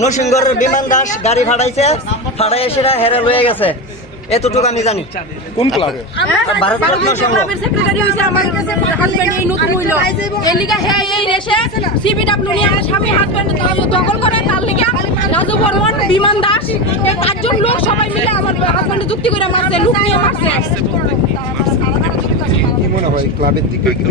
নরসিংগড়ের বিমান দাস গাড়ি ফাটাইছে, ফাটাই সেটা হেরে লয়ে গেছে, এতটুকু আমি জানি। কোন ক্লাবে? ভারতরত্ন সংঘ। সেক্রেটারি হইছে আমার হাজবেন্ড, এই নতুন হইলো এই লিগা হ্যাঁ এই রেশে সিবিডব্লিউ নিয়ে আমার স্বামী হাজবেন্ড দখল করে, তার লিগা রাজু বর্মন, বিমান দাস, এই 5 জন লোক সবাই মিলে আমার হাজবেন্ড যুক্তি করে মারছে, লুক নিয়ে মারছে। কি মনে হয় ক্লাবের দিকে কি